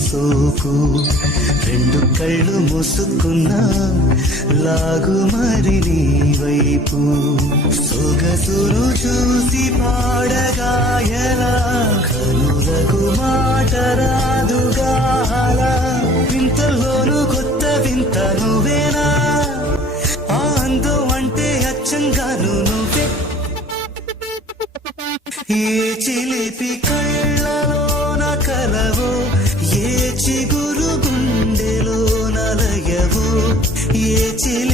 సోకు రెండు కళ్ళు మూసుకున్నా లాగు మరి నీ వైపు సొగసును చూసి పాడగాయలా కనులకు మాట రాదుగా వింతలోను కొత్త వింత నువ్వేనా ఆ అందం అంటే అచ్చంగాను నువ్వే ఏ చిలిపి కళ్ళలోన కలవో ఏ చిగురు గుండెలో నలయవో ఏ చిలి